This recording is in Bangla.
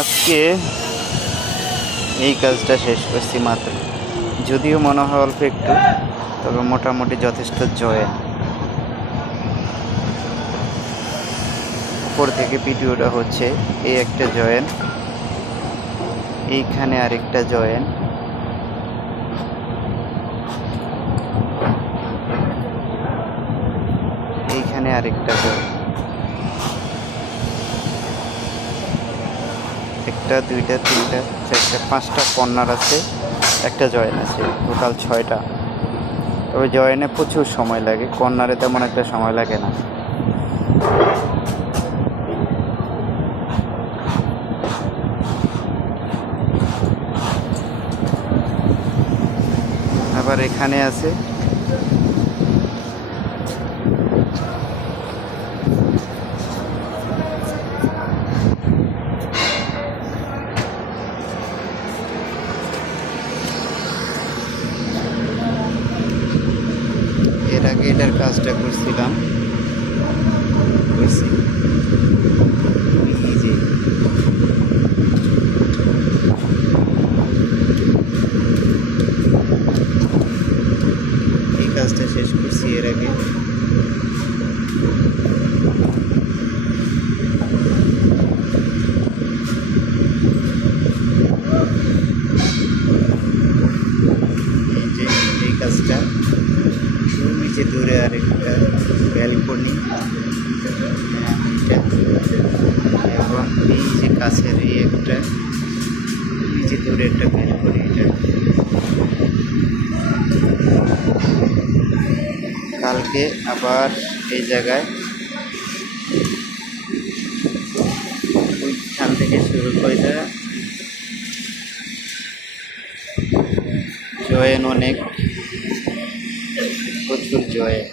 আজকে এই কাজটা শেষ করছি মাত্র, যদিও মনে হয় অল্প একটু, তবে মোটামুটি যথেষ্ট জয়েন। উপর থেকে ভিডিওটা হচ্ছে এই একটা জয়েন, এইখানে আরেকটা জয়েন, এইখানে আরেকটা জয়েন, একটা দুইটা তিনটা চারটা পাঁচটা কর্নার আছে, একটা জয়েন আছে, টোটাল 6টা। তবে জয়েনে প্রচুর সময় লাগে, কর্নারে তেমন একটা সময় লাগে না। আবার এখানে আছে, এর আগে এটার কাজটা করছিলাম, করছি এই যে এই কাজটা শেষ করছি এর আগে। এই যে এই কাজটা, নিচে দূরে আরেকটা ব্যালকনি, এবং এই যে কাছের এই একটা নিচে দূরে একটা ব্যালকনি। এটা কালকে আবার এই জায়গায় ওইখান থেকে শুরু করে জয়েন, অনেক প্রচুর জয়েন।